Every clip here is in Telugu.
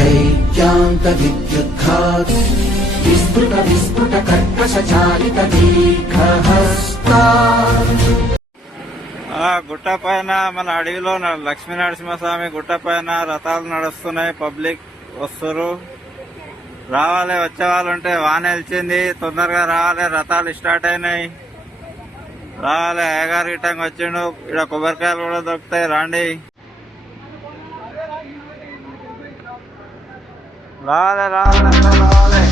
दैत्यान्त विद्युद्घात् विस्फुट विस्फुट कर्कश चालित दीर्घहस्ता। గుట్ట పైన మన అడవిలో లక్ష్మీ నరసింహస్వామి గుట్ట పైన రథాలు నడుస్తున్నాయి. పబ్లిక్ వస్తురు. రావాలి, వచ్చే వాళ్ళు ఉంటే వాన వెళ్చింది, తొందరగా రావాలి. రథాలు స్టార్ట్ అయినాయి. రావాలి. అయ్యగారు గిట్టంగా వచ్చిండు. ఇక్కడ కొబ్బరికాయలు కూడా దొరుకుతాయి. రాండి, రావాలి రావాలి రావాలి.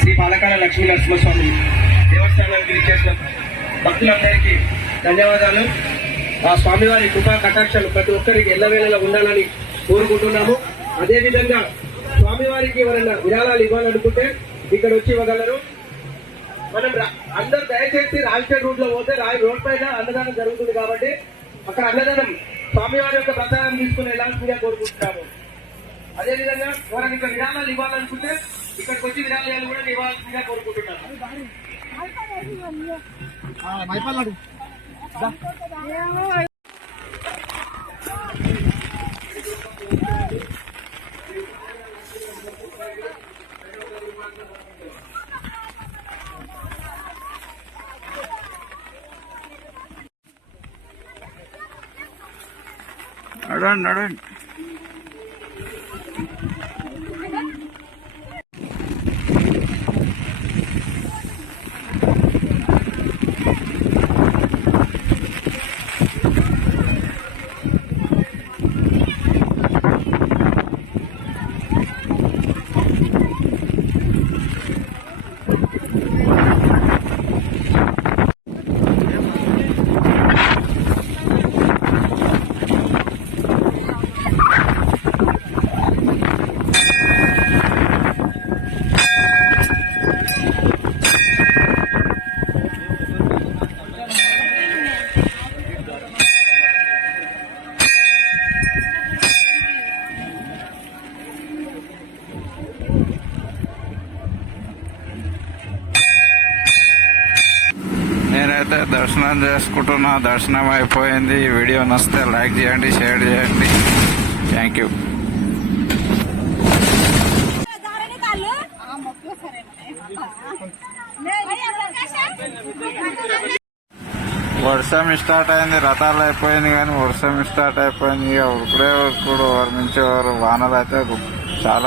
శ్రీ పాలకాల లక్ష్మీ నరసింహస్వామి దేవస్థానానికి ఇచ్చేసిన భక్తులందరికీ ధన్యవాదాలు. ఆ స్వామివారి కృపా కటాక్షాలు ప్రతి ఒక్కరికి ఎల్లవేళలా ఉండాలని కోరుకుంటున్నాము. అదేవిధంగా స్వామివారికి ఎవరైనా విరాళాలు ఇవ్వాలనుకుంటే ఇక్కడ వచ్చి ఇవ్వగలరు. మనం అందరు దయచేసి రాజకీయ రూట్ లో పోతే రోడ్ పైన అన్నదానం జరుగుతుంది కాబట్టి అక్కడ అన్నదానం స్వామివారి యొక్క ప్రసాదం తీసుకుని వెళ్ళాల్సిందిగా కోరుకుంటున్నాము. అదేవిధంగా ఎవరైనా ఇక్కడ విరాళాలు ఇవ్వాలనుకుంటే ఇక్కడికి వచ్చి విరాళాలు కూడా ఇవ్వాల్సిందిగా కోరుకుంటున్నాము. నడండి నడండి. నేనైతే దర్శనం చేసుకుంటున్నా. దర్శనం అయిపోయింది. ఈ వీడియో నచ్చితే లైక్ చేయండి, షేర్ చేయండి. Thank you. వర్షం స్టార్ట్ అయింది. రథాలు అయిపోయింది కానీ వర్షం స్టార్ట్ అయిపోయింది. ఇక ఉరుకుడే ఉరుకుడు ఎవరి నుంచి ఎవరు. వానలు అయితే చాలా